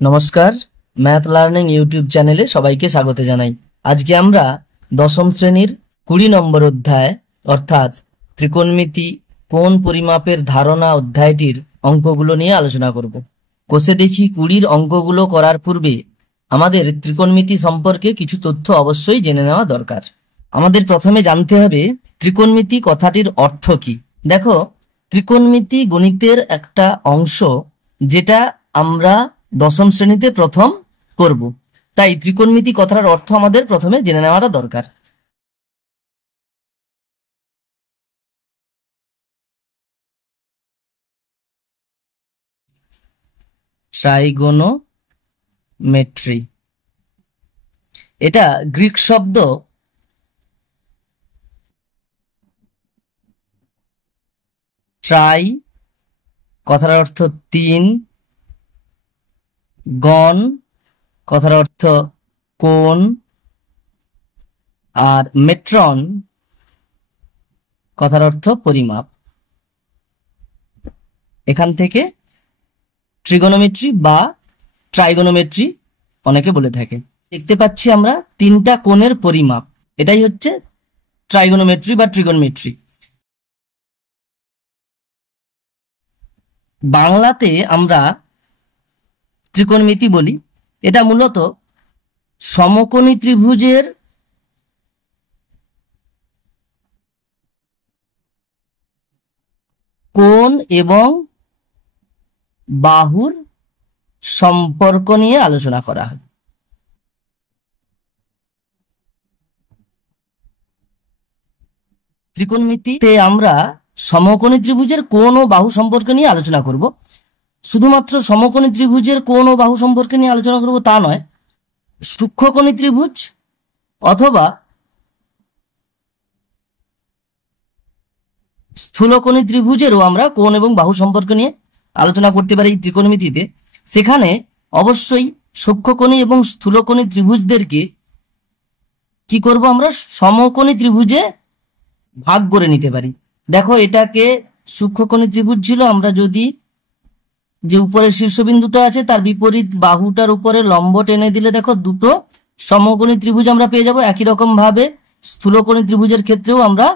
নমস্কার, math learning YouTube চ্যানেলে সবাইকে স্বাগত জানাই। আজকে আমরা দশম শ্রেণীর 20 নম্বর অধ্যায় অর্থাৎ ত্রিকোণমিতি কোণ পরিমাপের ধারণা অধ্যায়টির অঙ্কগুলো নিয়ে আলোচনা করব। কোষে দেখি 20 অঙ্কগুলো করার পূর্বে আমাদের ত্রিকোণমিতি সম্পর্কে কিছু তথ্য অবশ্যই জেনে নেওয়া দরকার। আমাদের প্রথমে জানতে হবে ত্রিকোণমিতি কথাটির অর্থ কি। দেখো, ত্রিকোণমিতি গণিতের একটা অংশ যেটা আমরা দশম শ্রেণীতে প্রথম করব, তাই ত্রিকোণমিতি কথার অর্থ আমাদের প্রথমে জেনে নেওয়াটা দরকার। ট্রাইগোনোমেট্রি এটা গ্রিক শব্দ ট্রাই কথার অর্থ তিন, গণ কথার অর্থ কোণ, আর মেট্রন কথার অর্থ পরিমাপ। এখান থেকে ট্রিগোনোমেট্রি বা ট্রাইগোনোমেট্রি অনেকে বলে থাকে। দেখতে পাচ্ছি আমরা তিনটা কোণের পরিমাপ, এটাই হচ্ছে ট্রাইগোনোমেট্রি বা ট্রিগোনোমেট্রি। বাংলাতে আমরা ত্রিকোণমিতি বলি। এটা মূলত সমকোণী ত্রিভুজের কোণ এবং বাহুর সম্পর্ক নিয়ে আলোচনা করা হয়। ত্রিকোণমিতিতে আমরা সমকোণী ত্রিভুজের কোণ ও বাহু সম্পর্ক নিয়ে আলোচনা করব। শুধুমাত্র সমকোণী ত্রিভুজের কোণ ও বাহু সম্পর্কে নিয়ে আলোচনা করব তা নয়, সূক্ষ্মকোণী ত্রিভুজ অথবা স্থূলকোণী ত্রিভুজেরও আমরা কোণ এবং বাহু সম্পর্ক নিয়ে আলোচনা করতে পারি এই ত্রিকোণমিতিতে। সেখানে অবশ্যই সূক্ষ্মকোণী এবং স্থূলকোণী ত্রিভুজদেরকে কি করব, আমরা সমকোণী ত্রিভুজে ভাগ করে নিতে পারি। দেখো, এটাকে সূক্ষ্মকোণী ত্রিভুজ ছিল, আমরা যদি যে উপরের শীর্ষবিন্দুটা আছে তার বিপরীত বাহুটার উপরে লম্ব টেনে দিলে দেখো দুটো সমকোণী ত্রিভুজ আমরা পেয়ে যাব। একই রকম ভাবে স্থূলকোণী ত্রিভুজের ক্ষেত্রেও আমরা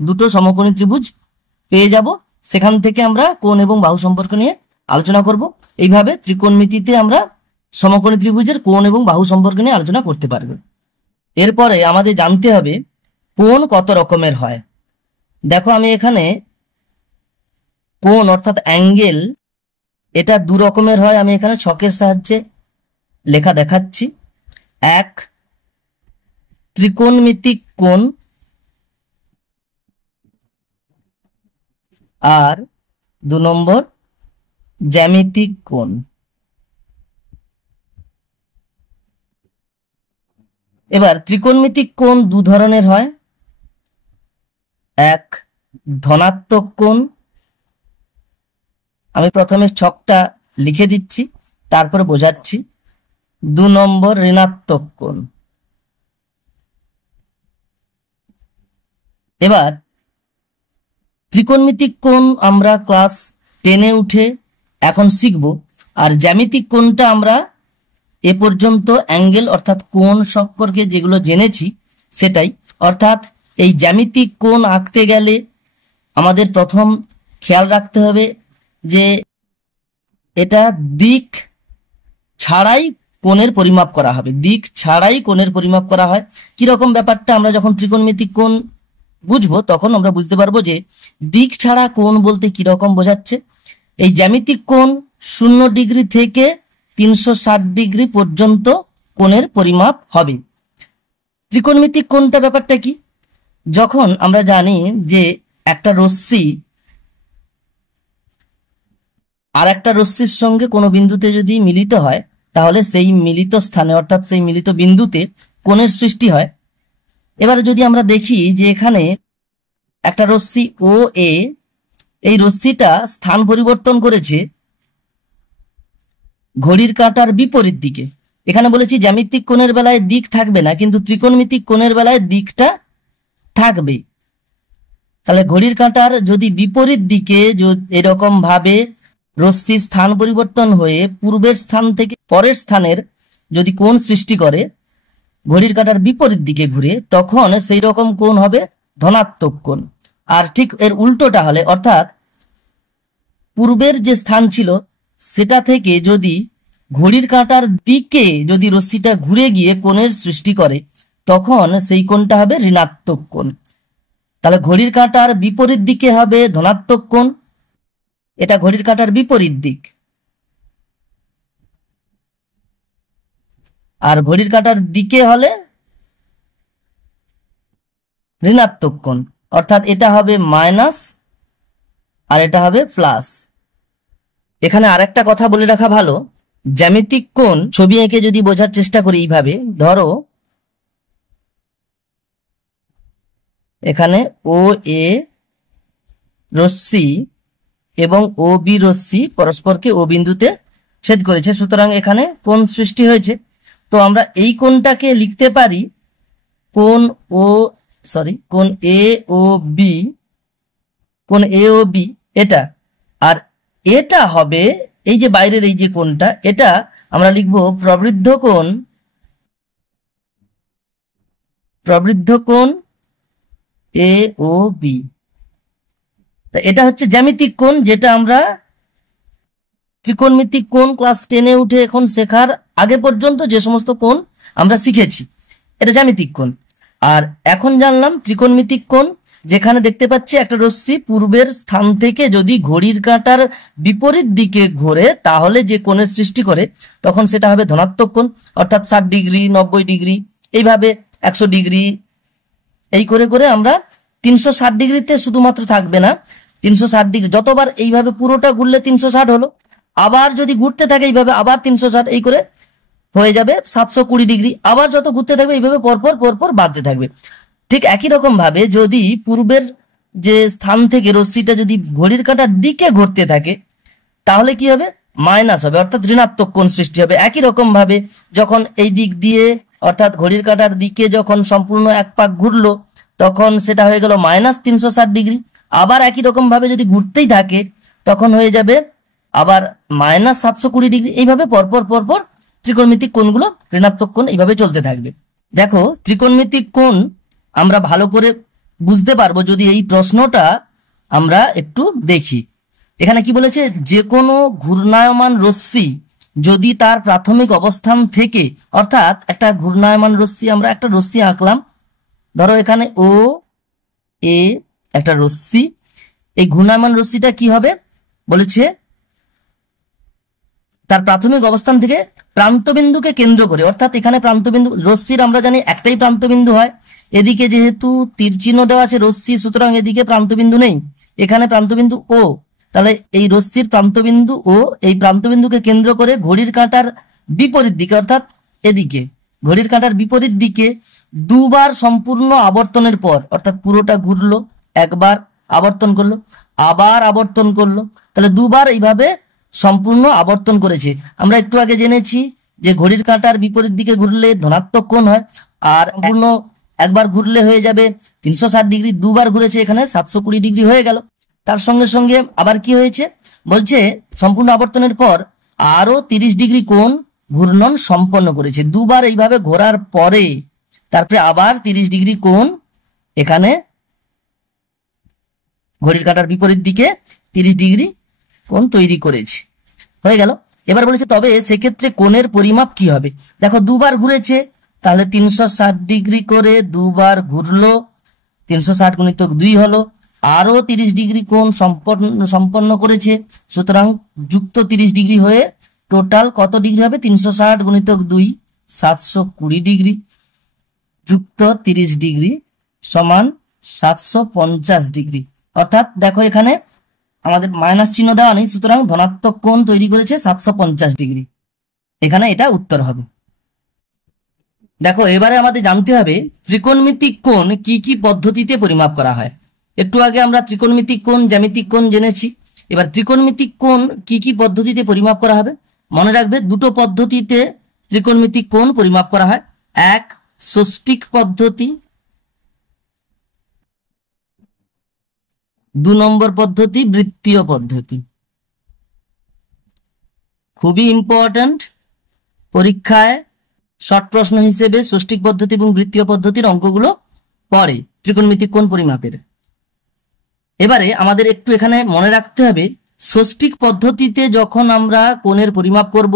দুটো সমকোণী ত্রিভুজ পেয়ে যাব। সেখান থেকে আমরা কোণ এবং বাহু সম্পর্ক নিয়ে আলোচনা করব। এইভাবে ত্রিকোণমিতিতে আমরা সমকোণী ত্রিভুজের কোণ এবং বাহু সম্পর্ক নিয়ে আলোচনা করতে পারব। এরপরে আমাদের জানতে হবে কোণ কত রকমের হয়। দেখো, আমি এখানে কোণ অর্থাৎ অ্যাঙ্গেল এটা দু রকমের হয়। আমি এখানে ছকের সাহায্যে লেখা দেখাচ্ছি। এক, ত্রিকোণমিতিক কোণ, আর 2 নম্বর জ্যামিতিক কোণ। এবার ত্রিকোণমিতিক কোণ দু ধরনের হয়। এক, ধনাত্মক কোণ। আমি প্রথমে ছকটা লিখে দিচ্ছি, তারপর বোঝাচ্ছি। 2 নম্বর ঋণাত্মক কোণ। এবার ত্রিকোণমিতিক কোণ আমরা ক্লাস 10-এ উঠে এখন শিখব, আর জ্যামিতিক কোণটা আমরা এ পর্যন্ত অ্যাঙ্গেল অর্থাৎ কোণ সম্পর্কে যেগুলো জেনেছি সেটাই। অর্থাৎ এই জ্যামিতিক কোণ আঁকতে গেলে আমাদের প্রথম খেয়াল রাখতে হবে যে এটা দিক ছাড়াই কোণের পরিমাপ করা হবে। দিক ছাড়াই কোণের পরিমাপ করা হয়। কিরকম ব্যাপারটা আমরা যখন ত্রিকোণমিতিক কোণ বুঝবো তখন আমরা বুঝতে পারবো যে দিক ছাড়া কোণ বলতে কিরকম বোঝাচ্ছে। এই জ্যামিতিক কোণ 0 ডিগ্রি থেকে 360 ডিগ্রি পর্যন্ত কোণের পরিমাপ হবে। ত্রিকোণমিতিক কোণটা ব্যাপারটা কি, যখন আমরা জানি যে একটা রশ্মি আর একটা রশ্মির সঙ্গে কোনো বিন্দুতে যদি মিলিত হয় তাহলে সেই মিলিত স্থানে অর্থাৎ সেই মিলিত বিন্দুতে কোণের সৃষ্টি হয়। এবারে যদি আমরা দেখি যে এখানে একটা রশ্মি ও এ, এই রশ্মিটা স্থান পরিবর্তন করেছে ঘড়ির কাঁটার বিপরীত দিকে। এখানে বলেছি জ্যামিতিক কোণের বেলায় দিক থাকবে না, কিন্তু ত্রিকোণমিতিক কোণের বেলায় দিকটা থাকবে। তাহলে ঘড়ির কাঁটার যদি বিপরীত দিকে এরকম ভাবে রশ্মির স্থান পরিবর্তন হয়ে পূর্বের স্থান থেকে পরের স্থানের যদি কোণ সৃষ্টি করে ঘড়ির কাঁটার বিপরীত দিকে ঘুরে, তখন সেই রকম কোণ হবে ধনাত্মক কোণ। আর ঠিক এর উল্টোটা হলে, অর্থাৎ পূর্বের যে স্থান ছিল সেটা থেকে যদি ঘড়ির কাঁটার দিকে যদি রশ্মিটা ঘুরে গিয়ে কোণের সৃষ্টি করে, তখন সেই কোণটা হবে ঋণাত্মক কোণ। তাহলে ঘড়ির কাঁটার বিপরীত দিকে হবে ধনাত্মক কোণ, এটা ঘড়ির কাঁটার বিপরীত দিক। আর ঘড়ির কাঁটার দিকে হলে ঋণাত্মক কোণ, অর্থাৎ এটা হবে মাইনাস আর এটা হবে প্লাস। এখানে আরেকটা কথা বলে রাখা ভালো, জ্যামিতিক কোণ ছবি এঁকে যদি বোঝার চেষ্টা করি এইভাবে, ধরো এখানে ও এ রশ্মি এবং ও বি রশ্মি পরস্পরকে ও বিন্দুতে ছেদ করেছে, সুতরাং এখানে কোণ সৃষ্টি হয়েছে। তো আমরা এই কোণটাকে লিখতে পারি কোণ এ ও বি, কোণ এ ও বি এটা। আর এটা হবে এই যে বাইরের এই যে কোণটা, এটা আমরা লিখব প্রবৃদ্ধ কোণ এ ও বি। এটা হচ্ছে জ্যামিতিক কোণ, যেটা আমরা ত্রিকোণমিতিক কোণ ক্লাস 10-এ উঠে এখন শেখার আগে পর্যন্ত যে সমস্ত কোণ আমরা শিখেছি, এটা জ্যামিতিক কোণ। আর এখন জানলাম ত্রিকোণমিতিক কোণ, যেখানে দেখতে পাচ্ছি একটা রশ্মি পূর্বের স্থান থেকে যদি ঘড়ির কাঁটার বিপরীত দিকে ঘোরে তাহলে যে কোণের সৃষ্টি করে, তখন সেটা হবে ধনাত্মক কোণ। অর্থাৎ 60 ডিগ্রি, 90 ডিগ্রি, এইভাবে 100 ডিগ্রি, এই করে করে আমরা 360 ডিগ্রিতে শুধুমাত্র থাকবে না, 360 ডিগ্রি যতবার এইভাবে পুরোটা ঘুরলে 360 হলো, আবার যদি ঘুরতে থাকে এইভাবে আবার 360, এই করে হয়ে যাবে 720 ডিগ্রি। আবার যত ঘুরতে থাকবে এইভাবে পরপর পরপর বাড়তে থাকবে। ঠিক একই রকম ভাবে যদি পূর্বের যে স্থান থেকে রশ্মিটা যদি ঘড়ির কাঁটার দিকে ঘুরতে থাকে, তাহলে কি হবে? মাইনাস হবে, অর্থাৎ ঋণাত্মক কোণ সৃষ্টি হবে। একই রকম ভাবে যখন এই দিক দিয়ে অর্থাৎ ঘড়ির কাঁটার দিকে যখন সম্পূর্ণ এক পাক ঘুরলো, তখন সেটা হয়ে গেল মাইনাস 360 ডিগ্রি। আবার একই রকম ভাবে যদি ঘুরতেই থাকে তখন হয়ে যাবে আবার মাইনাস 720 ডিগ্রি। এইভাবে পরপর পরপর ত্রিকোণমিতিক কোণগুলো ঋণাত্মক কোণ এইভাবে চলতে থাকবে। দেখো, ত্রিকোণমিতিক কোণ আমরা ভালো করে বুঝতে পারবো যদি এই প্রশ্নটা আমরা একটু দেখি। এখানে কি বলেছে, যে কোনো ঘূর্ণায়মান রশ্মি যদি তার প্রাথমিক অবস্থান থেকে, অর্থাৎ একটা ঘূর্ণায়মান রশ্মি, আমরা একটা রশ্মি আঁকলাম, ধরো এখানে ও এ একটা রশ্মি, এই ঘূর্ণায়মান রশ্মিটা কি হবে বলেছে, তার প্রাথমিক অবস্থান থেকে প্রান্তবিন্দুকে কেন্দ্র করে, অর্থাৎ এখানে প্রান্তবিন্দু রশ্মির আমরা জানি একটাই প্রান্তবিন্দু হয়, এদিকে যেহেতু তীর চিহ্ন দেওয়া আছে রশ্মি, সুতরাং এদিকে প্রান্তবিন্দু নেই, এখানে প্রান্তবিন্দু ও। তাহলে এই রশ্মির প্রান্তবিন্দু ও, এই প্রান্তবিন্দুকে কেন্দ্র করে ঘড়ির কাঁটার বিপরীত দিকে, অর্থাৎ এদিকে ঘড়ির কাঁটার বিপরীত দিকে দুবার সম্পূর্ণ আবর্তনের পর, অর্থাৎ পুরোটা ঘুরলো, একবার আবর্তন করলো, আবার আবর্তন করলো, তাহলে দুবার এইভাবে সম্পূর্ণ আবর্তন করেছে। আমরা একটু আগে জেনেছি যে ঘড়ির কাঁটার বিপরীত দিকে ঘুরলে ধনাত্মক কোণ হয়, আর সম্পূর্ণ একবার ঘুরলে হয়ে যাবে 360 ডিগ্রি, দুবার ঘুরেছে এখানে 720 ডিগ্রি হয়ে গেল। তার সঙ্গে সঙ্গে আবার কি হয়েছে বলছে, সম্পূর্ণ আবর্তনের পর আরো 30 ডিগ্রি কোণ ঘূর্ণন সম্পন্ন করেছে। দুবার এইভাবে ঘোরার পরে তারপরে আবার 30 ডিগ্রি কোণ এখানে ঘড়ির কাঁটার বিপরীত দিকে 30 ডিগ্রি কোণ তৈরি করেছে, হয়ে গেল। এবার বলেছে তবে সেক্ষেত্রে কোণের পরিমাপ কি হবে। দেখো, দুবার ঘুরেছে, তাহলে 360 ডিগ্রি করে দুবার ঘুরলো, 360 গুণিতক 2 হলো, আরো 30 ডিগ্রি কোণ সম্পন্ন করেছে, সুতরাং যুক্ত 30 ডিগ্রি হয়ে টোটাল কত ডিগ্রি হবে? 360 গুণিতক 2 720 ডিগ্রি, যুক্ত 30 ডিগ্রি সমান 750 ডিগ্রি। অর্থাৎ দেখো এখানে আমাদের মাইনাস চিহ্ন দেওয়া নেই, সুতরাং ধনাত্মক কোণ তৈরি করেছে 750 ডিগ্রি। এখানে এটা উত্তর হবে। দেখো, এবারে আমাদের জানতে হবে ত্রিকোণমিতিক কোণ কি কি পদ্ধতিতে পরিমাপ করা হয়। একটু আগে আমরা ত্রিকোণমিতিক কোণ, জ্যামিতিক কোণ জেনেছি, এবার ত্রিকোণমিতিক কোণ কি কি পদ্ধতিতে পরিমাপ করা হবে। মনে রাখবে, দুটো পদ্ধতিতে ত্রিকোণমিতিক কোণ পরিমাপ করা হয়। এক, ষষ্ঠিক পদ্ধতি, 2 নম্বর পদ্ধতি বৃত্তীয় পদ্ধতি। খুবই ইম্পর্ট্যান্ট, পরীক্ষায় শর্ট প্রশ্ন হিসেবে ষষ্ঠিক পদ্ধতি এবং বৃত্তীয় পদ্ধতির অঙ্কগুলো পড়ে ত্রিকোণমিতিক কোণ পরিমাপের। এবারে আমাদের একটু এখানে মনে রাখতে হবে, ষষ্ঠিক পদ্ধতিতে যখন আমরা কোণের পরিমাপ করব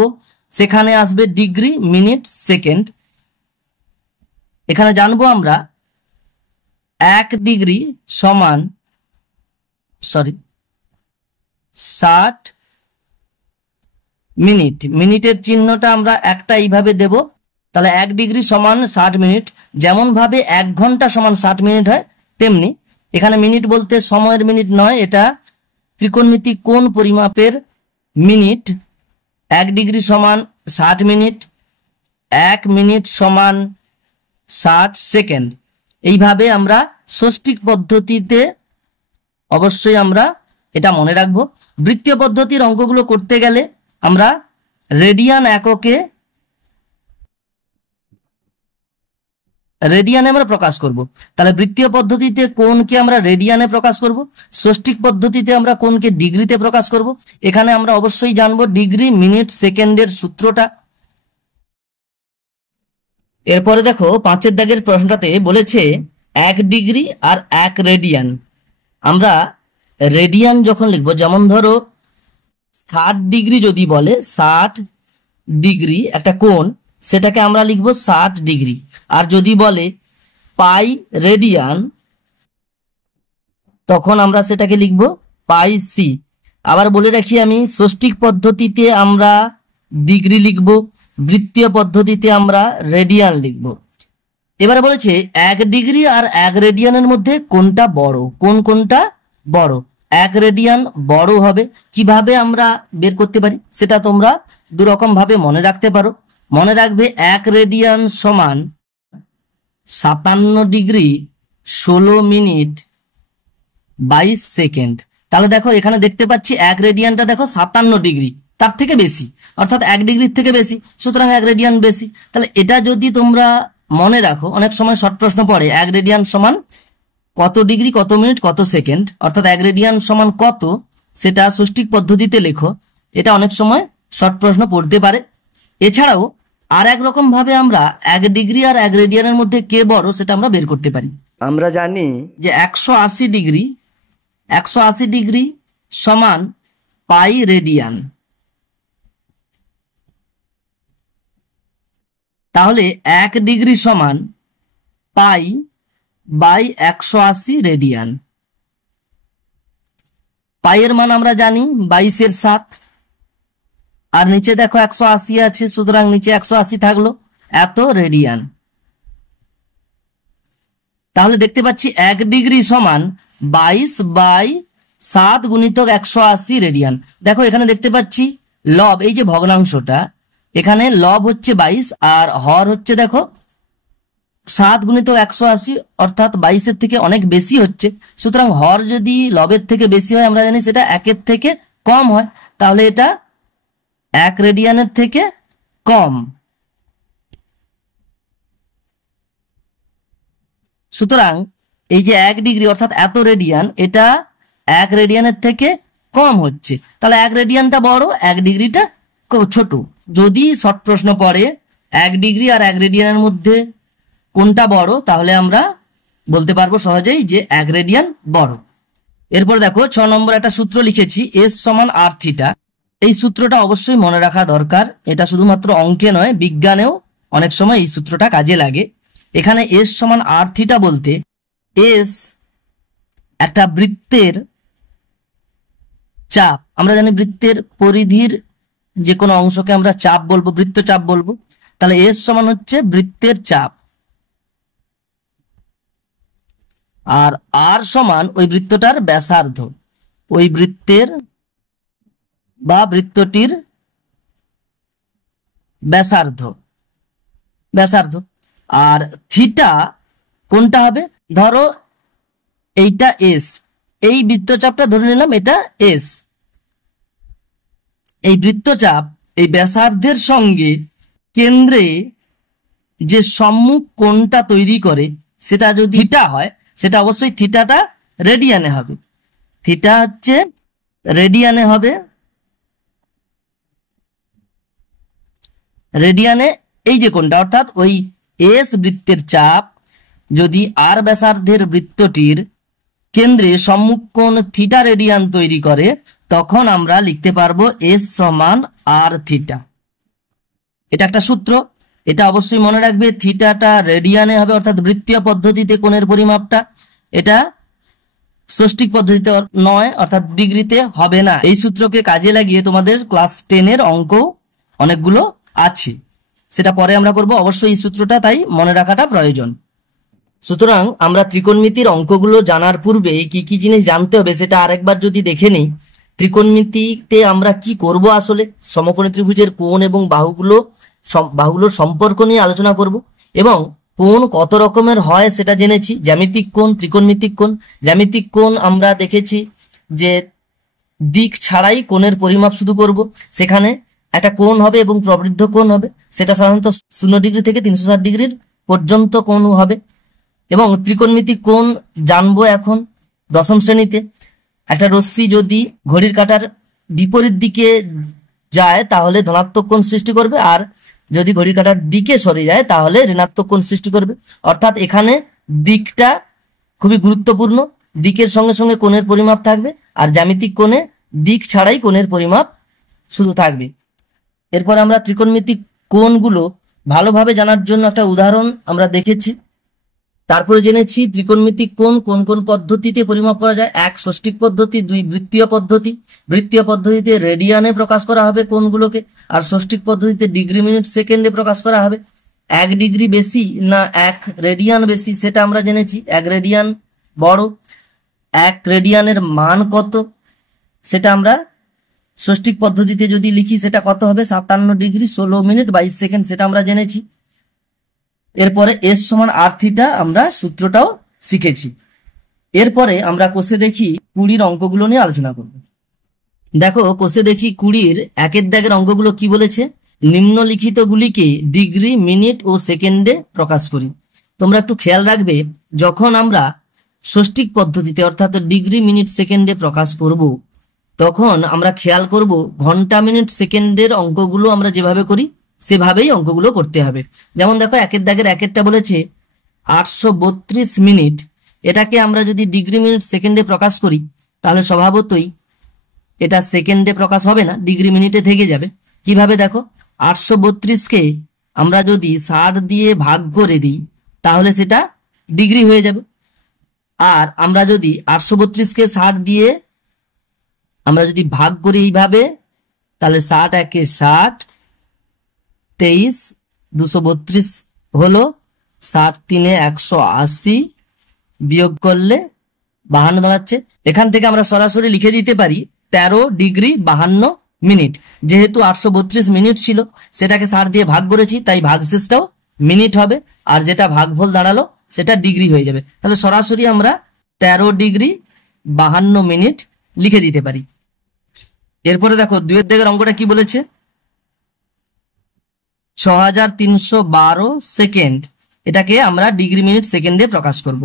সেখানে আসবে ডিগ্রি, মিনিট, সেকেন্ড। এখানে জানবো আমরা 1 ডিগ্রি সমান 60 মিনিট। মিনিটের চিহ্নটা আমরা একটা এইভাবে দেব, তাহলে 1 ডিগ্রি সমান 60 মিনিট। যেমন ভাবে 1 ঘন্টা সমান 60 মিনিট হয়, তেমনি এখানে মিনিট বলতে সময়ের মিনিট নয়, এটা ত্রিকোণমিতিক কোণ পরিমাপের মিনিট। 1 ডিগ্রি সমান 60 মিনিট, 1 মিনিট সমান 60 সেকেন্ড। এইভাবে আমরা ষষ্ঠিক পদ্ধতিতে অবশ্যই আমরা এটা মনে রাখবো। বৃত্তীয় পদ্ধতির অঙ্কগুলো করতে গেলে আমরা রেডিয়ানে আমরা প্রকাশ করব। তাহলে বৃত্তীয় পদ্ধতিতে কোণকে আমরা রেডিয়ানে প্রকাশ করব, ষষ্ঠিক পদ্ধতিতে আমরা কোণকে ডিগ্রিতে প্রকাশ করব। এখানে আমরা অবশ্যই জানবো ডিগ্রি, মিনিট, সেকেন্ডের সূত্রটা। এরপরে দেখো 5 দাগের প্রশ্নটাতে বলেছে 1 ডিগ্রি আর 1 রেডিয়ান। আমরা রেডিয়ান যখন লিখবো, যেমন ধরো 60 ডিগ্রি যদি বলে, 60 ডিগ্রি একটা কোণ, সেটাকে আমরা লিখবো 60 ডিগ্রি। আর যদি বলে পাই রেডিয়ান, তখন আমরা সেটাকে লিখবো পাই সি। আবার বলে রাখি আমি, ষষ্ঠিক পদ্ধতিতে আমরা ডিগ্রি লিখব, বৃত্তীয় পদ্ধতিতে আমরা রেডিয়ান লিখব। এবারে বলেছে 1 ডিগ্রি আর 1 রেডিয়ানের মধ্যে কোনটা বড়, কোনটা বড়। 1 রেডিয়ান বড় হবে। কিভাবে আমরা বের করতে পারি সেটা তোমরা দুরকম ভাবে মনে রাখতে পারো। মনে রাখবে 1 রেডিয়ান সমান 57 ডিগ্রি 16 মিনিট 22 সেকেন্ড। তাহলে দেখো এখানে দেখতে পাচ্ছি 1 রেডিয়ানটা দেখো 57 ডিগ্রি, তার থেকে বেশি, অর্থাৎ 1 ডিগ্রির থেকে বেশি, সুতরাং 1 রেডিয়ান বেশি। তাহলে এটা যদি তোমরা মনে রাখো, অনেক সময় শর্ট প্রশ্ন পড়ে 1 রেডিয়ান সমান কত ডিগ্রি, কত মিনিট, কত সেকেন্ড, অর্থাৎ 1 রেডিয়ান সমান কত, সেটা ষষ্ঠিক পদ্ধতিতে লেখো। এটা অনেক সময় শর্ট প্রশ্ন পড়তে পারে। এছাড়াও আর এক রকম ভাবে আমরা 1 ডিগ্রি আর 1 রেডিয়ানের মধ্যে কে বড় সেটা আমরা বের করতে পারি। আমরা জানি যে 180 ডিগ্রি সমান পাই রেডিয়ান। তাহলে 1 ডিগ্রি সমান পাই বাই 180 রেডিয়ান। পাইয়ের মান আমরা জানি 22/7, আর নিচে দেখো 180 আছে, সুতরাং নিচে 180 থাকলো, এত রেডিয়ান। তাহলে দেখতে পাচ্ছি 1 ডিগ্রি সমান 22/7 গুণিতক 180 রেডিয়ান। দেখো এখানে দেখতে পাচ্ছি লব, এই যে ভগ্নাংশটা, এখানে লব হচ্ছে 22 আর হর হচ্ছে দেখো 7 গুণিতক 180, অর্থাৎ 22-এর থেকে অনেক বেশি হচ্ছে। সুতরাং হর যদি লবের থেকে বেশি হয়, আমরা জানি সেটা 1-এর থেকে কম হয়, তাহলে এটা 1 রেডিয়ানের থেকে কম। সুতরাং এই যে 1 ডিগ্রি অর্থাৎ এত রেডিয়ান, এটা 1 রেডিয়ানের থেকে কম হচ্ছে। তাহলে 1 রেডিয়ানটা বড়, 1 ডিগ্রিটা ছোট। যদি শর্ট প্রশ্ন পড়ে 1 ডিগ্রি আর 1 রেডিয়ানের মধ্যে কোনটা বড়, তাহলে আমরা বলতে পারবো সহজেই যে 1 রেডিয়ান বড়। এরপর দেখো 6 নম্বর একটা সূত্র লিখেছি, এস সমান আর থিটা। এই সূত্রটা অবশ্যই মনে রাখা দরকার। এটা শুধুমাত্র অঙ্কে নয়, বিজ্ঞানেও অনেক সময় এই সূত্রটা কাজে লাগে। এখানে এস সমান আর থিটা বলতে, এস একটা বৃত্তের চাপ। আমরা জানি বৃত্তের পরিধির যে কোনো অংশকে আমরা চাপ বলবো, বৃত্তচাপ বলবো। তাহলে এস সমান হচ্ছে বৃত্তের চাপ, আর আর সমান ওই বৃত্তটার ব্যাসার্ধ, ওই বৃত্তের বা বৃত্তটির ব্যাসার্ধ। আর থিটা কোনটা হবে, ধরো এইটা এস, এই বৃত্তচাপটা ধরে নিলাম এটা এস। এই বৃত্তচাপ এই ব্যাসার্ধের সঙ্গে কেন্দ্রে যে সম্মুখ কোণটা তৈরি করে, সেটা যদি থিটা হয়, সেটা অবশ্যই থিটাটা রেডিয়ানে হবে। থিটা হচ্ছে রেডিয়ানে হবে। রেডিয়ানে এই যে কোণটা অর্থাৎ ওই এস বৃত্তের চাপ যদি আর ব্যাসার্ধের বৃত্তটির কেন্দ্রে সম্মুখ কোণ থিটা রেডিয়ান তৈরি করে, তখন আমরা লিখতে পারবো এস সমান আর থিটা। এটা একটা সূত্র, এটা অবশ্যই মনে রাখবে। থিটাটা রেডিয়ানে হবে, অর্থাৎ বৃত্তীয় পদ্ধতিতে কোণের পরিমাপটা, এটা ষষ্ঠিক পদ্ধতিতে নয়, অর্থাৎ ডিগ্রিতে হবে না। এই সূত্রকে কাজে লাগিয়ে তোমাদের ক্লাস 10-এর অঙ্ক অনেকগুলো আছে, সেটা পরে আমরা করব। অবশ্যই এই সূত্রটা তাই মনে রাখাটা প্রয়োজন। সুতরাং আমরা ত্রিকোণমিতির অঙ্কগুলো জানার পূর্বে কি কি জিনিস জানতে হবে সেটা আরেকবার যদি দেখে নিই। ত্রিকোণমিতিতে আমরা কি করব, আসলে সমকোণী ত্রিভুজের কোণ এবং বাহুগুলোর সম্পর্ক নিয়ে আলোচনা করব, এবং কোণ কত রকমের হয় সেটা জেনেছি। জ্যামিতিক কোণ, ত্রিকোণমিতিক কোণ। জ্যামিতিক কোণ আমরা দেখেছি যে দিক ছাড়াই কোণের পরিমাপ শুধু করব, সেখানে একটা কোণ হবে এবং প্রবৃদ্ধ কোণ হবে, সেটা সাধারণত 0 ডিগ্রি থেকে 360 ডিগ্রির পর্যন্ত কোণ হবে। এবং ত্রিকোণমিতিক কোণ জানবো এখন 10ম শ্রেণীতে। একটা রশ্মি যদি ঘড়ির কাঁটার বিপরীত দিকে যায় তাহলে ধনাত্মক কোণ সৃষ্টি করবে, আর যদি ঘড়ির কাঁটার দিকে সরে যায় তাহলে ঋণাত্মক কোণ সৃষ্টি করবে। অর্থাৎ এখানে দিকটা খুবই গুরুত্বপূর্ণ, দিকের সঙ্গে সঙ্গে কোণের পরিমাপ থাকবে, আর জ্যামিতিক কোণে দিক ছাড়াই কোণের পরিমাপ শুধু থাকবে। এরপর আমরা ত্রিকোণমিতিক কোণগুলো ভালোভাবে জানার জন্য একটা উদাহরণ আমরা দেখেছি। তারপরে জেনেছি ত্রিকোণমিতিক কোণ কোন কোন পদ্ধতিতে পরিমাপ করা যায়। 1 ষষ্ঠিক পদ্ধতি, 2 বৃত্তীয় পদ্ধতি। বৃত্তীয় পদ্ধতিতে রেডিয়ানে প্রকাশ করা হবে কোণগুলোকে, আর ষষ্ঠিক পদ্ধতিতে ডিগ্রি মিনিট সেকেন্ডে প্রকাশ করা হবে। 1 ডিগ্রি বেশি না 1 রেডিয়ান বেশি সেটা আমরা জেনেছি। 1 রেডিয়ান বড়। 1 রেডিয়ানের মান কত সেটা আমরা ষষ্ঠিক পদ্ধতিতে যদি লিখি সেটা কত হবে, 57 ডিগ্রি 16 মিনিট 22 সেকেন্ড, সেটা আমরা জেনেছি। এরপরে এস সমান আর থিটা আমরা সূত্রটাও শিখেছি। এরপরে আমরা কোষে দেখি 20 অঙ্কগুলো নিয়ে আলোচনা করব। দেখো কোষে দেখি 20 একের দাগের অঙ্কগুলো কি বলেছে। নিম্নলিখিত গুলিকে ডিগ্রি, মিনিট ও সেকেন্ডে প্রকাশ করি। তোমরা একটু খেয়াল রাখবে, যখন আমরা ষষ্ঠিক পদ্ধতিতে অর্থাৎ ডিগ্রি, মিনিট, সেকেন্ডে প্রকাশ করব, তখন আমরা খেয়াল করব ঘন্টা, মিনিট, সেকেন্ডের অঙ্কগুলো আমরা যেভাবে করি সেভাবেই অঙ্কগুলো করতে হবে। যেমন দেখো একের দাগের একেরটা বলেছে 832 মিনিট, এটাকে আমরা যদি ডিগ্রি, মিনিট, সেকেন্ডে প্রকাশ করি তাহলে স্বভাবতই এটা সেকেন্ডে প্রকাশ হবে না, ডিগ্রি মিনিটে থেকে যাবে। কিভাবে দেখো, 832কে আমরা যদি 60 দিয়ে ভাগ করে দিই তাহলে সেটা ডিগ্রি হয়ে যাবে। আর আমরা যদি 832কে 60 দিয়ে আমরা যদি ভাগ করি এইভাবে, তাহলে 60 একে 60, 23, 232 হলো, 60 3-এ 180, বিয়োগ করলে 52 দাঁড়াচ্ছে। এখান থেকে আমরা সরাসরি লিখে দিতে পারি 13 ডিগ্রি 52 মিনিট। যেহেতু 832 মিনিট ছিল, সেটাকে 60 দিয়ে ভাগ করেছি, তাই ভাগশেষটাও মিনিট হবে, আর যেটা ভাগফল দাঁড়ালো সেটা ডিগ্রি হয়ে যাবে। তাহলে সরাসরি আমরা 13 ডিগ্রি 52 মিনিট লিখে দিতে পারি। এরপরে দেখো 2-এর দাগের অঙ্কটা কি বলেছে, 6312 সেকেন্ড, এটাকে আমরা ডিগ্রি, মিনিট, সেকেন্ডে প্রকাশ করব।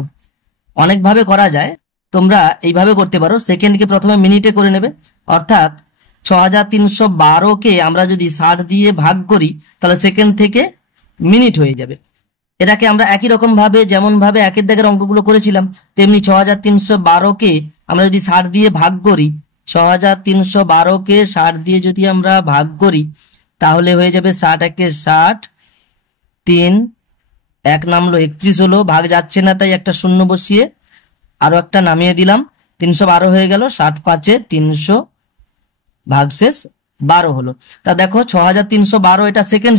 অনেকভাবে করা যায়, তোমরা এইভাবে করতে পারো। সেকেন্ডকে প্রথমে মিনিটে করে নেবে, অর্থাৎ 6312কে আমরা যদি 60 দিয়ে ভাগ করি তাহলে সেকেন্ড থেকে মিনিট হয়ে যাবে। এটাকে আমরা একই রকম ভাবে যেমন ভাবে একের দাগের অঙ্কগুলো করেছিলাম তেমনি 6312কে আমরা যদি 60 দিয়ে ভাগ করি, 6312কে 60 দিয়ে যদি আমরা ভাগ করি তাহলে হয়ে যাবে 60 একে 60, 3, 1 নামলো 31 হলো, ভাগ যাচ্ছে না তাই একটা শূন্য বসিয়ে আরো একটা নামিয়ে দিলাম, 312 হয়ে গেল। 60 5-এ 300, ভাগশেষ 12 হলো। তা দেখো 6312 এটা সেকেন্ড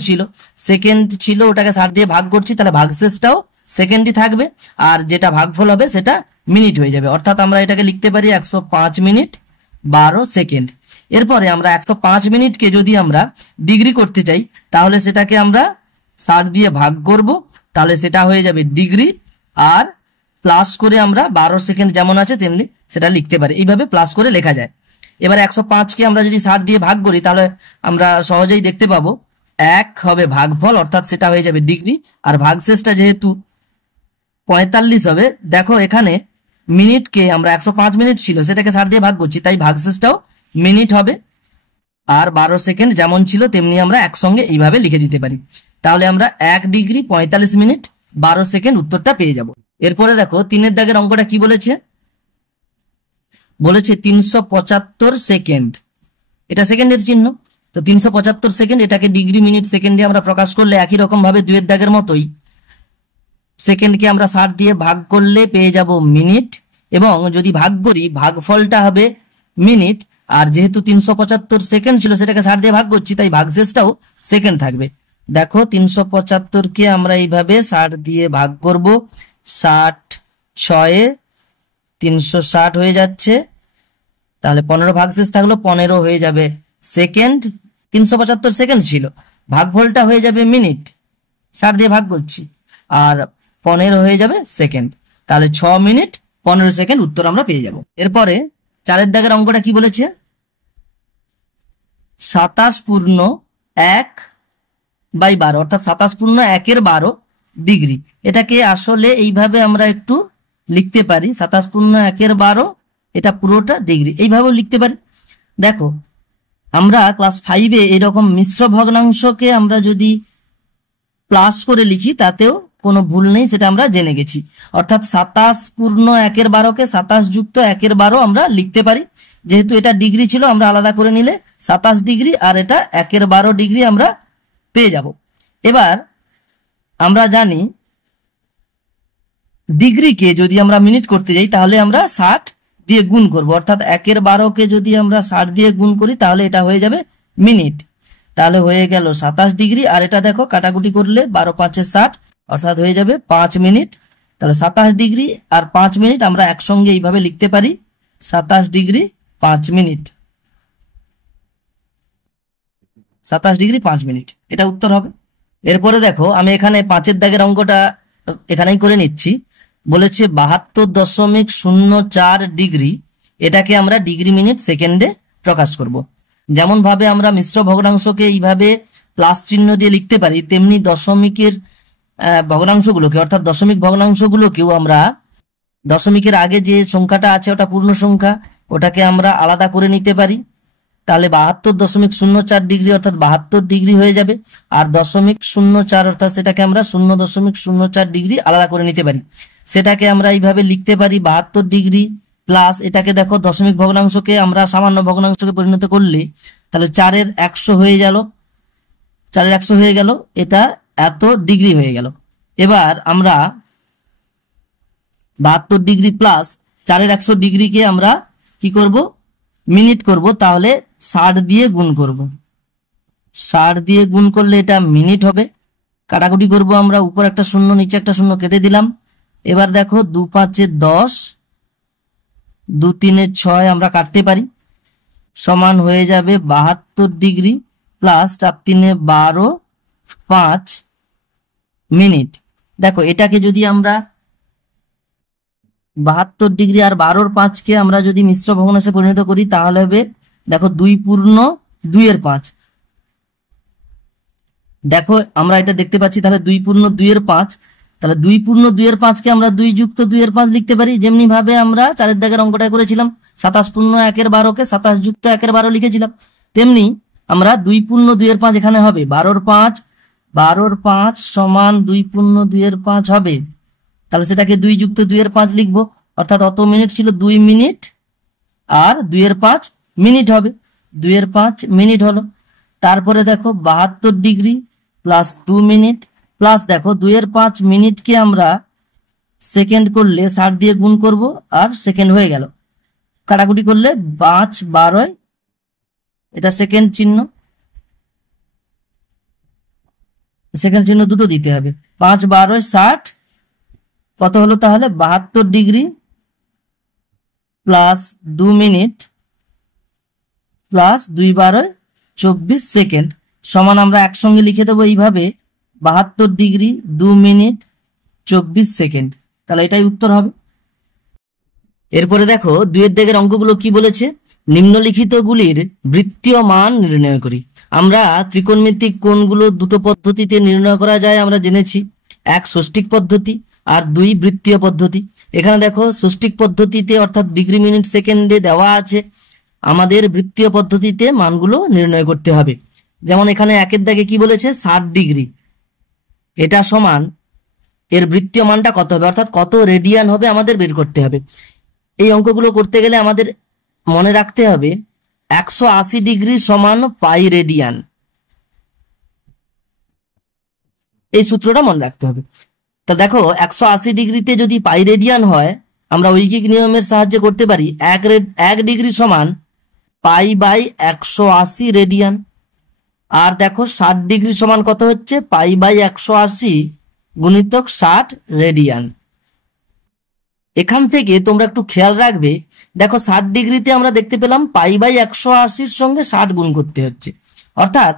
ছিল, ওটাকে 60 দিয়ে ভাগ করছি, তাহলে ভাগশেষটাও সেকেন্ডই থাকবে, আর যেটা ভাগফল হবে সেটা মিনিট হয়ে যাবে। অর্থাৎ আমরা এটাকে লিখতে পারি 105 মিনিট 12 সেকেন্ড। এরপরে আমরা 105 মিনিটকে যদি আমরা ডিগ্রি করতে চাই তাহলে সেটাকে আমরা 60 দিয়ে ভাগ করব, তাহলে সেটা হয়ে যাবে ডিগ্রি, আর প্লাস করে আমরা 12 সেকেন্ড যেমন আছে তেমনি সেটা লিখতে পারি। এইভাবে প্লাস করে লেখা যায়। এবার 105কে আমরা যদি 60 দিয়ে ভাগ করি তাহলে আমরা সহজেই দেখতে পাবো 1 হবে ভাগফল, অর্থাৎ সেটা হয়ে যাবে ডিগ্রি, আর ভাগশেষটা যেহেতু 45 হবে। দেখো এখানে মিনিটকে আমরা 105 মিনিট ছিল সেটাকে 60 দিয়ে ভাগ করছি, তাই ভাগশেষটাও মিনিট হবে। আর 12 সেকেন্ড যেমন ছিল তেমনি আমরা একসঙ্গে এইভাবে লিখে দিতে পারি। তাহলে আমরা 1 ডিগ্রি 45 মিনিট 12 সেকেন্ড উত্তরটা পেয়ে যাব। এরপরে দেখো 3 দাগের অঙ্কটা কি বলেছে, বলেছে 375 সেকেন্ড, এটা সেকেন্ডের চিহ্ন, তো 375 সেকেন্ড, এটাকে ডিগ্রি মিনিট সেকেন্ডে আমরা প্রকাশ করলে একই রকম ভাবে 2 দাগের মতোই সেকেন্ডকে আমরা 60 দিয়ে ভাগ করলে পেয়ে যাব মিনিট, এবং যদি ভাগ করি ভাগফলটা হবে মিনিট, আর যেহেতু 375 সেকেন্ড ছিল সেটাকে 60 দিয়ে ভাগ করছি তাই ভাগশেষটাও সেকেন্ড থাকবে। দেখো 375কে আমরা এইভাবে 60 দিয়ে ভাগ করব, 60 6 360 হয়ে যাচ্ছে, তাহলে 15 ভাগশেষ থাকলো 15 হয়ে যাবে সেকেন্ড। 375 সেকেন্ড ছিল, ভাগফলটা হয়ে যাবে মিনিট, 60 দিয়ে ভাগ করছি, আর 15 হয়ে যাবে সেকেন্ড, তাহলে 6 মিনিট 15 সেকেন্ড উত্তর আমরা পেয়ে যাব। এরপরে 4 দাগের অঙ্কটা কি বলেছে, 27 পূর্ণ 1/12 অর্থাৎ 27 পূর্ণ 1/12 ডিগ্রি, এটাকে আসলে এইভাবে আমরা একটু লিখতে পারি, 27 পূর্ণ 1/12 এটা পুরোটা ডিগ্রি, এইভাবেও লিখতে পারি। দেখো আমরা ক্লাস 5-এ এরকম মিশ্র ভগ্নাংশকে আমরা যদি প্লাস করে লিখি তাতেও কোনো ভুল নেই, সেটা আমরা জেনে গেছি। অর্থাৎ 27 পূর্ণ 1/12কে 27 যুক্ত 1/12 আমরা লিখতে পারি, যেহেতু এটা ডিগ্রি ছিল আমরা আলাদা করে নিলে 27 ডিগ্রি আর এটা 1/12 ডিগ্রি আমরা পেয়ে যাব। এবার আমরা জানি ডিগ্রিকে যদি আমরা মিনিট করতে যাই তাহলে আমরা 60 দিয়ে গুণ করব, অর্থাৎ 1/12কে যদি আমরা 60 দিয়ে গুণ করি তাহলে এটা হয়ে যাবে মিনিট, তাহলে হয়ে গেল 27 ডিগ্রি, আর এটা দেখো কাটাকুটি করলে 12 5 60 অর্থাৎ হয়ে যাবে 5 মিনিট, তাহলে 27 ডিগ্রি আর 5 মিনিট আমরা একসঙ্গে এইভাবে লিখতে পারি, 27 ডিগ্রি 5 মিনিট, 27 ডিগ্রি 5 মিনিট, এটা উত্তর হবে। এরপরে দেখো আমি এখানে 5 দাগের অঙ্কটা এখানেই করে নিচ্ছি, বলেছে 72.04 ডিগ্রি, এটাকে আমরা ডিগ্রি মিনিট সেকেন্ডে প্রকাশ করব। যেমন ভাবে আমরা মিশ্র ভগ্নাংশকে এইভাবে প্লাস চিহ্ন দিয়ে লিখতে পারি, তেমনি দশমিকের ভগ্নাংশগুলোকে অর্থাৎ দশমিক ভগ্নাংশগুলোকেও আমরা দশমিকের আগে যে সংখ্যাটা আছে ওটা পূর্ণ সংখ্যা, ওটাকে আমরা আলাদা করে নিতে পারি, তাহলে 72.04 ডিগ্রি অর্থাৎ 72 ডিগ্রি হয়ে যাবে, আর 0.04 অর্থাৎ সেটাকে আমরা 0.04 ডিগ্রি আলাদা করে নিতে পারি, সেটাকে আমরা এইভাবে লিখতে পারি 72 ডিগ্রি প্লাস, এটাকে দেখো দশমিক ভগ্নাংশকে আমরা সামান্য ভগ্নাংশকে পরিণত করলে তাহলে 4-এর 100 হয়ে গেল, 4-এর 100 হয়ে গেল, এটা এত ডিগ্রি হয়ে গেল। এবার আমরা 72 ডিগ্রি প্লাস 4-এর 100 ডিগ্রিকে আমরা কি করব, মিনিট করব, তাহলে 60 দিয়ে গুণ করব, 60 দিয়ে গুণ করলে এটা মিনিট হবে, কাটাকুটি করব আমরা, উপর একটা শূন্য নিচে একটা শূন্য কেটে দিলাম। এবার দেখো 2 5 10, 2 3 6 আমরা কাটতে পারি, সমান হয়ে যাবে 72 ডিগ্রি প্লাস 4 3 12 5 মিনিট। দেখো এটাকে যদি আমরা 72 ডিগ্রি আর 12-র 5কে আমরা যদি মিশ্র ভগ্নাংশে পরিণত করি তাহলে হবে দেখো 2 পূর্ণ 2-এর 5, দেখো আমরা এটা দেখতে পাচ্ছি, তাহলে 2 পূর্ণ 2-এর 5, তাহলে 2 পূর্ণ 2-এর 5কে আমরা 2 যুক্ত 2-এর 5 লিখতে পারি, যেমনি ভাবে আমরা 4 দাগের অঙ্কটা করেছিলাম 27 পূর্ণ 1/12কে 27 যুক্ত 1/12 লিখেছিলাম, তেমনি আমরা 2 পূর্ণ 2-এর 5 এখানে হবে 12-র 5 সমান 2 পূর্ণ 2-এর 5 হবে, তাহলে সেটাকে 2 যুক্ত 2-এর 5 লিখবো, অর্থাৎ অত মিনিট ছিল 2 মিনিট আর 2-এর 5 মিনিট হবে, 2-এর 5 মিনিট হলো। তারপরে দেখো 72 ডিগ্রি প্লাস 2 মিনিট প্লাস দেখো 2-এর 5 মিনিটকে আমরা সেকেন্ড করলে 60 দিয়ে গুণ করব আর সেকেন্ড হয়ে গেল, কাটাকুটি করলে 5 12 এটা সেকেন্ড চিহ্ন, সেকেন্ড চিহ্ন দুটো দিতে হবে, 5 12 60 কত হলো, তাহলে 72 degree plus 2 minute plus 2 12 24 second সমান আমরা একসঙ্গে লিখে দেবো এইভাবে 72 ডিগ্রি 2 মিনিট 24 সেকেন্ড, তাহলে এটাই উত্তর হবে। এরপরে দেখো 2-এর দাগের অঙ্কগুলো কি বলেছে, নিম্নলিখিত গুলির বৃত্তীয় মান নির্ণয় করি। আমরা ত্রিকোণমিতিক কোণগুলো দুটো পদ্ধতিতে নির্ণয় করা যায় আমরা জেনেছি, এক ষষ্ঠিক পদ্ধতি আর 2 বৃত্তীয় পদ্ধতি। এখানে দেখো ষষ্ঠিক পদ্ধতিতে অর্থাৎ ডিগ্রি মিনিট সেকেন্ডে দেওয়া আছে আমাদের বৃত্তীয় পদ্ধতিতে মানগুলো নির্ণয় করতে হবে। যেমন এখানে একের দাগে কি বলেছে, 60 ডিগ্রি, এটা সমান এর বৃত্তীয় মানটা কত হবে, অর্থাৎ কত রেডিয়ান হবে আমাদের বের করতে হবে। এই অঙ্কগুলো করতে গেলে আমাদের মনে রাখতে হবে 180 ডিগ্রি সমান পাই রেডিয়ান, এই সূত্রটা মনে রাখতে হবে। তা দেখো 180 ডিগ্রিতে যদি পাই রেডিয়ান হয়, আমরা ঐকিক নিয়মের সাহায্যে করতে পারি 1 ডিগ্রি সমান পাই বাই 180 রেডিয়ান। আর দেখো 60 ডিগ্রি সমান কত হচ্ছে, পাই বাই 180 গুণিতক 60 রেডিয়ান। এখান থেকে তোমরা একটু খেয়াল রাখবে, দেখো 60 ডিগ্রিতে আমরা দেখতে পেলাম পাই বাই 180-র সঙ্গে 60 গুণ করতে হচ্ছে। অর্থাৎ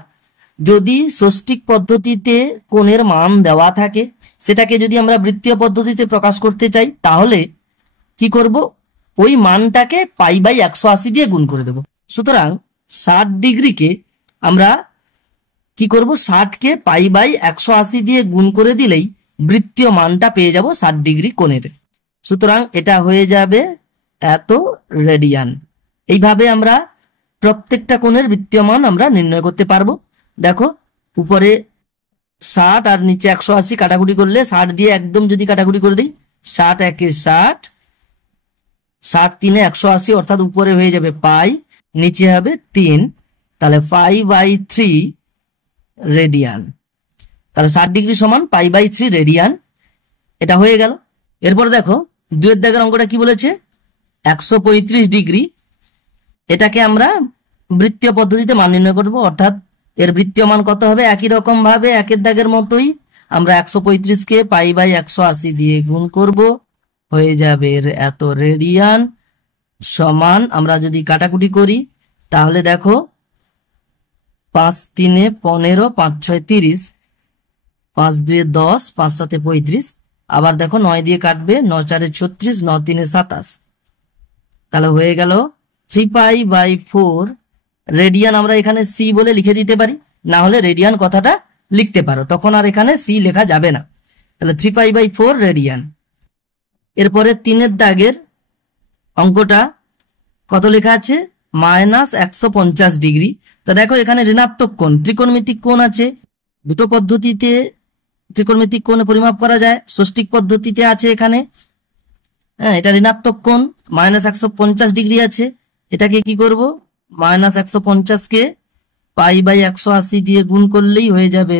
যদি ষষ্ঠিক পদ্ধতিতে কোণের মান দেওয়া থাকে, সেটাকে যদি আমরা বৃত্তীয় পদ্ধতিতে প্রকাশ করতে চাই, তাহলে কি করব, ওই মানটাকে পাই বাই 180 দিয়ে গুণ করে দেব। সুতরাং 60 ডিগ্রিকে আমরা কি করব, 60কে পাই বাই 180 দিয়ে গুণ করে দিলেই বৃত্তীয় মানটা পেয়ে যাব 60 ডিগ্রি কোণের। সুতরাং এটা হয়ে যাবে এত রেডিয়ান। এইভাবে আমরা প্রত্যেকটা কোণের বৃত্তীয় মান আমরা নির্ণয় করতে পারবো। দেখো উপরে 60 আর নিচে 180 কাটাকুটি করলে 60 দিয়ে একদম যদি কাটাকুটি করে দিই, 60 একে 60, 60 তিনে 180, অর্থাৎ উপরে হয়ে যাবে পাই, নিচে হবে 3, তাহলে পাই বাই 3 রেডিয়ান। তাহলে 60 ডিগ্রি সমান পাই বাই 3 রেডিয়ান, এটা হয়ে গেল। এরপর দেখো 2 দাগের অঙ্কটা কি বলেছে, 135 ডিগ্রি, এটাকে আমরা বৃত্তীয় পদ্ধতিতে মান নির্ণয় করব। অর্থাৎ এর বৃত্তীয় মান কত হবে, একই রকম ভাবে একের দাগের মতোই আমরা 135কে পাই বাই 180 দিয়ে গুণ করব, হয়ে যাবে এত রেডিয়ান সমান, আমরা যদি কাটাকুটি করি তাহলে দেখো 5 3 15, 5 6 30, 5 2 10, 5 7 35, আবার দেখো 9 দিয়ে কাটবে, 9 4 36, 9 3 27, তাহলে হয়ে গেল 3 পাই বাই 4 রেডিয়ান। আমরা এখানে সি বলে লিখে দিতে পারি, না হলে রেডিয়ান কথাটা লিখতে পারো, তখন আর এখানে সি লেখা যাবে না। তাহলে 3 পাই বাই 4 রেডিয়ান। এরপরে 3 দাগের অঙ্কটা কত লেখা আছে, -150 ডিগ্রি। তা দেখো এখানে ঋণাত্মক কোণ, ত্রিকোণমিতিক কোণ আছে। দুটো পদ্ধতিতে ত্রিকোণমিতিক কোণ পরিমাপ করা যায়, ষষ্ঠিক পদ্ধতিতে আছে এখানে, হ্যাঁ এটা ঋণাত্মক কোণ -150 ডিগ্রি আছে। এটাকে কি করব, -150কে পাই বাই 180 দিয়ে গুণ করলেই হয়ে যাবে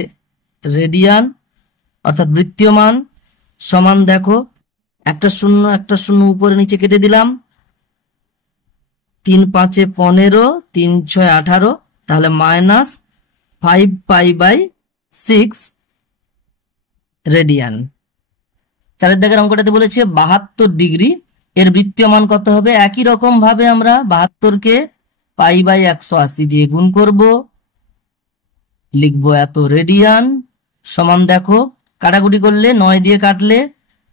রেডিয়ান, অর্থাৎ বৃত্তীয় মান সমান, দেখো একটা শূন্য উপরে নিচে কেটে দিলাম, 3 5 15, 3 6 18, তাহলে -5 পাই বাই 6 রেডিয়ান। 4 দাগের অঙ্কটাতে বলেছে 72 ডিগ্রি, এর বৃত্তীয় মান কত হবে, একই রকম ভাবে আমরা 72কে পাই বাই 180 দিয়ে গুণ করব, লিখবো এত রেডিয়ান সমান, দেখো কাটাকুটি করলে 9 দিয়ে কাটলে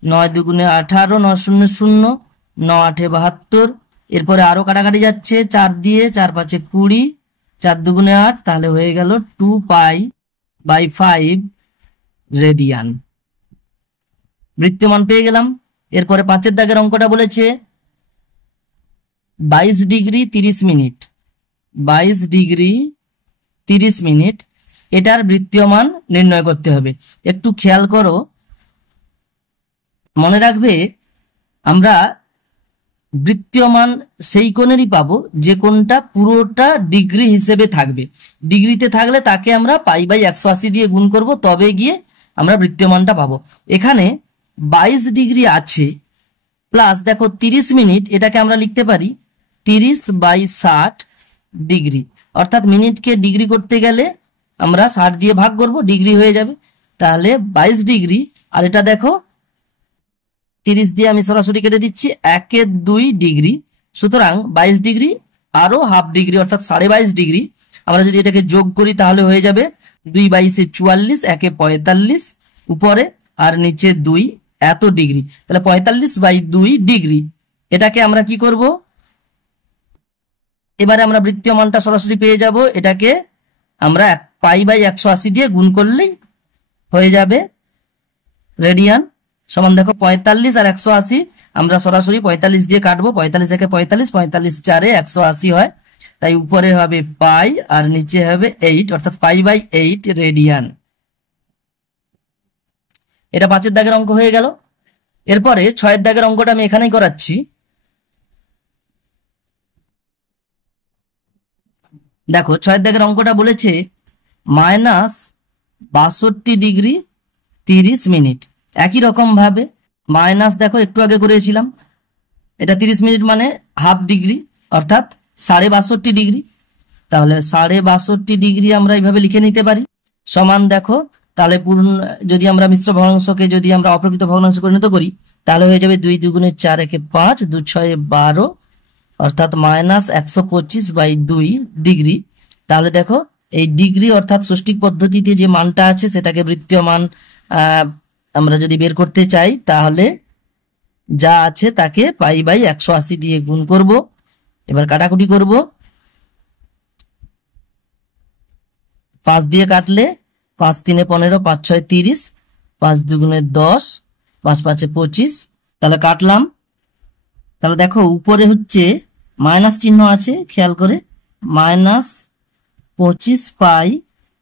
9 2 18, 9 0 0, 9 8 72, এরপরে আরো কাটাকাটি যাচ্ছে 4 দিয়ে, 4 5 20, 4 2 8, তাহলে হয়ে গেল 2 পাই বাই 5 রেডিয়ান, বৃত্তীয় মান পেয়ে গেলাম। এরপরে 5 দাগের অঙ্কটা বলেছে 22 ডিগ্রি 30 মিনিট, 22 ডিগ্রি 30 মিনিট, এটার বৃত্তীয় মান নির্ণয় করতে হবে। একটু খেয়াল করো, মনে রাখবে আমরা বৃত্তীয় মান সেই কোণেরই পাবো যে কোণটা পুরোটা ডিগ্রি হিসেবে থাকবে। ডিগ্রিতে থাকলে তাকে আমরা পাই বাই 180 দিয়ে গুণ করব, তবে গিয়ে আমরা বৃত্তীয় মানটা পাবো। এখানে 22 ডিগ্রি আছে, প্লাস দেখো 30 মিনিট, এটাকে আমরা লিখতে পারি 30 বাই 60 ডিগ্রি, অর্থাৎ মিনিটকে ডিগ্রি করতে গেলে আমরা 60 দিয়ে ভাগ করব, ডিগ্রি হয়ে যাবে। তাহলে 22 ডিগ্রি, আর এটা দেখো 30 দিয়ে আমি সরাসরি কেটে দিচ্ছি, 1 2 ডিগ্রি। সুতরাং 22 ডিগ্রি আরো হাফ ডিগ্রি, অর্থাৎ 22.5 ডিগ্রি। আমরা যদি এটাকে যোগ করি তাহলে হয়ে যাবে 2 22 44, 1 45 উপরে আর নিচে 2, এত ডিগ্রি। তাহলে 45/2 ডিগ্রি। এটাকে আমরা কি করব, এবারে আমরা বৃত্তীয় মানটা সরাসরি পেয়ে যাব, এটাকে আমরা পাই বাই 180 দিয়ে গুণ করলেই হয়ে যাবে রেডিয়ান সমান। দেখো 45 আর 180 আমরা সরাসরি 45 দিয়ে কাটবো, 45 একে 45, 45 4 180 হয়, তাই উপরে হবে পাই আর নিচে হবে 8, অর্থাৎ পাই/8 রেডিয়ান। এটা 5-এর দাগের অঙ্ক হয়ে গেল। এরপরে 6-এর দাগের অঙ্কটা আমি এখানেই করাচ্ছি। দেখো 6-এর দাগের অঙ্কটা বলেছে -62°30'। একই রকম ভাবে মাইনাস, দেখো একটু আগে করেছিলাম, এটা 30 মিনিট মানে হাফ ডিগ্রি, অর্থাৎ 62.5°। তাহলে 62.5° আমরা এইভাবে লিখে নিতে পারি। সমান দেখো, তাহলে পূর্ণ যদি আমরা মিশ্র ভগ্নাংশকে যদি আমরা অপ্রকৃত ভগ্নাংশে পরিণত করি তাহলে হয়ে যাবে 2 দুগুণে 4 একে 5, 2 6 12, অর্থাৎ -125/2 ডিগ্রি। তাহলে দেখো এই ডিগ্রি অর্থাৎ ষষ্ঠিক পদ্ধতিতে যে মানটা আছে সেটাকে বৃত্তীয় মান আমরা যদি বের করতে চাই তাহলে যা আছে তাকে পাই/180 দিয়ে গুণ করব। এবার কাটাকুটি করব। 5 দিয়ে কাটলে 5 3 15, 5 6 30, 5 2 10, 5 5 25। তাহলে কাটলাম। তাহলে দেখো উপরে হচ্ছে মাইনাস চিহ্ন আছে, খেয়াল করে, -25 পাই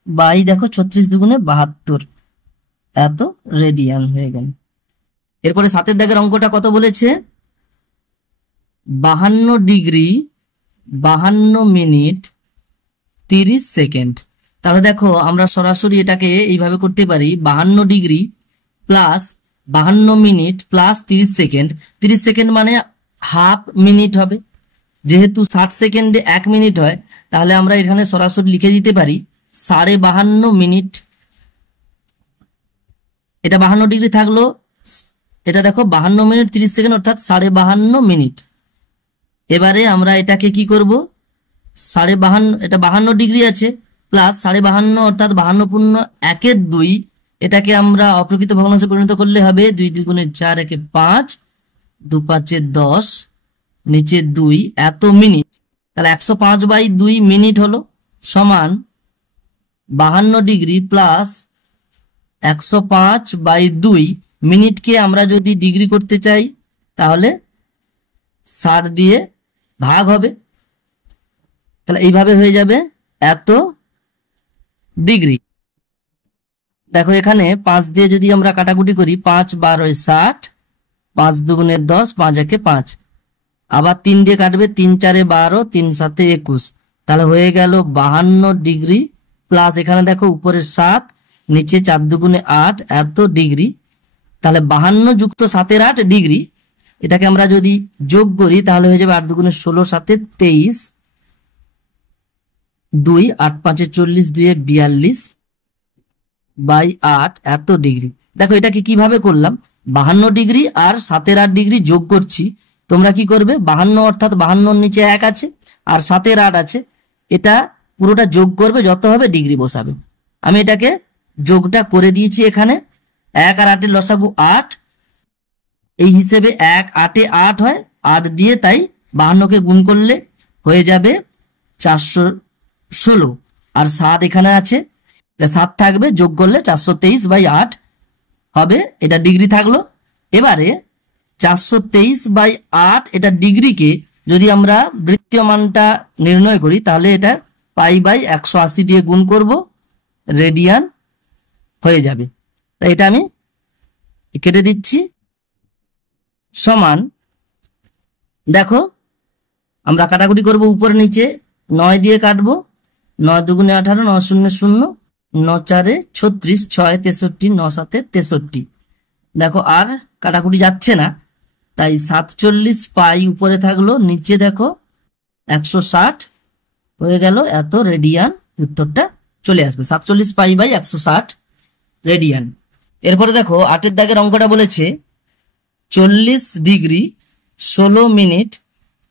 বাই দেখো 36 দুগুণে 72 এত রেডিয়ান হয়ে গেল। এরপরে 7-এর দাগের অঙ্কটা কত বলেছে? 52°52' 30". তাহলে দেখো আমরা সরাসরি এটাকে এইভাবে করতে পারি, 52° plus 52 minute plus 30 second. 30 second মানে হাফ মিনিট হবে। যেহেতু 60 সেকেন্ডে 1 মিনিট হয় তাহলে আমরা এখানে সরাসরি লিখে দিতে পারি 52.5 মিনিট। এটা 52° থাকলো, এটা দেখো 52 মিনিট 30 সেকেন্ড অর্থাৎ 52.5 মিনিট। এবারে আমরা এটাকে কি করব, 52.5, এটা 52° আছে, প্লাস 52.5 অর্থাৎ 52.1/2। এটাকে আমরা অপ্রকৃত ভগ্নাংশে পরিণত করলে হবে 2 2 4 একে 5, 2 5 10, নিচে 2 এত মিনিট। তাহলে 105/2 মিনিট হলো, সমান 52° প্লাস 105/2। মিনিটকে আমরা যদি ডিগ্রি করতে চাই তাহলে 60 দিয়ে ভাগ হবে। তাহলে এইভাবে হয়ে যাবে এত ডিগ্রি। দেখো এখানে 5 দিয়ে যদি আমরা কাটাকুটি করি, 5 12 60, 5 2 10, 5 1 5, আবার 3 দিয়ে কাটবে, 3 4 12, 3 7 21। তাহলে হয়ে গেল 52° প্লাস এখানে দেখো উপরে 7, নিচে 4 2 8 এত ডিগ্রি। তাহলে 52 যুক্ত 7 8 ডিগ্রি, এটাকে আমরা যদি যোগ করি তাহলে হয়ে যাবে 8 2 16, 7 23, 2 8 5 40, 2 42/8 এত ডিগ্রি। দেখো এটাকে কিভাবে করলাম, 52° আর 7 8 ডিগ্রি যোগ করছি। তোমরা কি করবে, 52 অর্থাৎ 52 নিচে 1 আছে আর 7 8 আছে, এটা পুরোটা যোগ করবে, যত হবে ডিগ্রি বসাবে। আমি এটাকে যোগটা করে দিয়েছি। এখানে 1 আর 8 এর লসাগু 8, এই হিসেবে 1 8 এ 8 হয়, 8 দিয়ে তাই 52কে গুণ করলে হয়ে যাবে 416। আর 7 এখানে আছে, 7 থাকবে, যোগ করলে 423/8 হবে, এটা ডিগ্রি থাকলো। এবারে 423/8 এটা ডিগ্রিকে যদি আমরা বৃত্তীয় মানটা নির্ণয় করি তাহলে এটা পাই/180 দিয়ে গুণ করব, রেডিয়ান হয়ে যাবে। তাই এটা আমি কেটে দিচ্ছি। সমান দেখো আমরা কাটাকুটি করব, উপরে নিচে 9 দিয়ে কাটবো, 9 2 18, 9 0 0, 9 4 36, 6 63, 9 7 63। দেখো আর কাটাকুটি যাচ্ছে না, তাই 47 পাই উপরে থাকলো, নিচে দেখো 160 হয়ে গেল এত রেডিয়ান। উত্তরটা চলে আসবে 47 পাই/160 রেডিয়ান। এরপরে দেখো 8-এর দাগের অঙ্কটা বলেছে 40° 16 মিনিট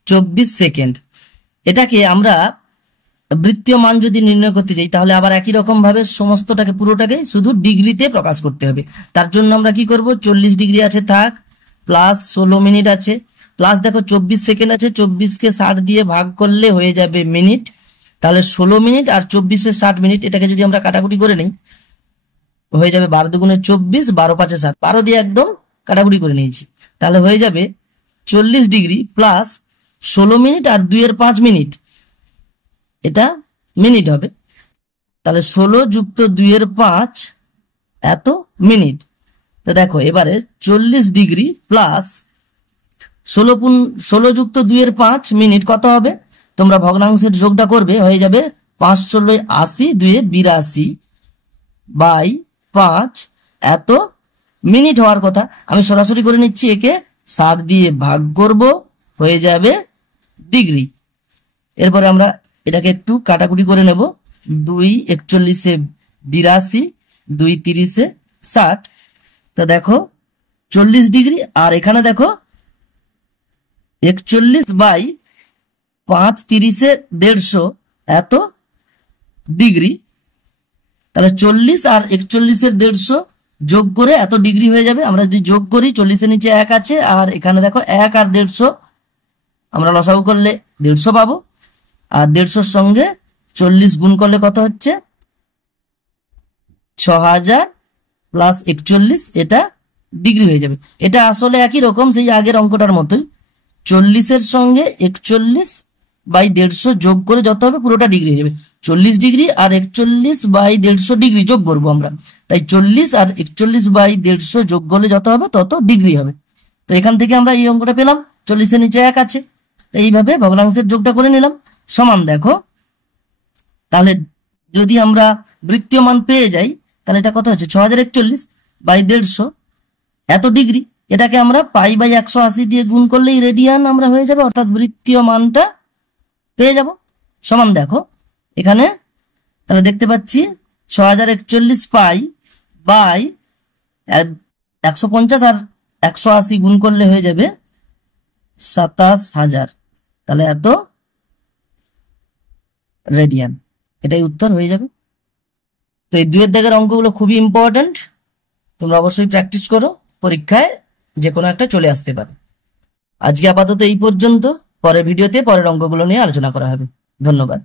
24 সেকেন্ড। এটাকে আমরা বৃত্তীয় মান যদি নির্ণয় করতে চাই তাহলে আবার একই রকম ভাবে সমস্তটাকে পুরোটাকে শুধু ডিগ্রিতে প্রকাশ করতে হবে। তার জন্য আমরা কি করব, 40° আছে থাক, প্লাস 16 মিনিট আছে, প্লাস দেখো 24 সেকেন্ড আছে, 24কে 60 দিয়ে ভাগ করলে হয়ে যাবে মিনিট। তাহলে 16 মিনিট আর 24 60 মিনিট, এটাকে যদি আমরা কাটাকুটি করে নিই হয়ে যাবে 12 2 24, 12 5 60, 12 দিয়ে একদম কাটাকুটি করে নিয়েছি। তাহলে হয়ে যাবে 40° প্লাস 16 মিনিট আর 2 এর 5 মিনিট, এটা মিনিট হবে। তাহলে 16 যুক্ত 2 এর 5 এত মিনিট। তো দেখো এবারে 40 ডিগ্রি প্লাস 16 যুক্ত 2 এর 5 মিনিট কত হবে? তোমরা ভগ্নাংশের যোগটা করবে, হয়ে যাবে 5 16 80, 2 82 বাই 5 এত মিনিট হওয়ার কথা। আমি সরাসরি করে নিচ্ছি, একে 60 দিয়ে ভাগ করব, হয়ে যাবে ডিগ্রি। এরপরে আমরা এটাকে একটু কাটাকুটি করে নেব। 2 41 82, 2 30 60। তো দেখো 40 ডিগ্রি, আর এখানে দেখো 41 বাই 5 30 150 এত ডিগ্রি। তাহলে 40 আর 41 150 যোগ করে এত ডিগ্রি হয়ে যাবে। আমরা যদি যোগ করি, 40 এর নিচে 1 আছে, আর এখানে দেখো 1 আর 150 আমরা লসাগু করলে 150 পাবো। আর 150 সঙ্গে 40 গুণ করলে কত হচ্ছে? 6000 প্লাস 41, এটা ডিগ্রি হয়ে যাবে। এটা আসলে একই রকম সেই আগের অঙ্কটার মতোই। 40 এর সঙ্গে 41 বাই 150 যোগ করে যত হবে পুরোটা ডিগ্রি হয়ে যাবে। 40 ডিগ্রি আর 41 বাই 150 ডিগ্রি যোগ করবো আমরা, তাই 40 আর 41 বাই 150 যোগ করলে যত হবে তত ডিগ্রি হবে। তো এখান থেকে আমরা এই অঙ্কটা পেলাম, 40 এর নিচে 1 আছে। এইভাবে ভগ্নাংশের যোগটা করে নিলাম। সমান দেখো, তাহলে যদি আমরা বৃত্তীয় মান পেয়ে যাই, তাহলে এটা কত হচ্ছে? 6041 বাই 150 এত ডিগ্রি। এটাকে আমরা পাই বাই 180 দিয়ে গুণ করলেই রেডিয়ান আমরা হয়ে যাবে, অর্থাৎ বৃত্তীয় মানটা পেয়ে যাব। সমান দেখো এখানে, তাহলে দেখতে পাচ্ছি 6041 পাই বাই 150 আর 180 গুণ করলে হয়ে যাবে 27000। তাহলে এত রেডিয়ান, এটাই উত্তর হয়ে যাবে। তো এই 2 এর দাগের অঙ্কগুলো খুবই ইম্পর্টেন্ট, তোমরা অবশ্যই প্র্যাকটিস করো, পরীক্ষায় যে কোনো একটা চলে আসতে পারে। আজকে আপাতত এই পর্যন্ত, পরের ভিডিওতে পরের অঙ্কগুলো নিয়ে আলোচনা করা হবে। ধন্যবাদ।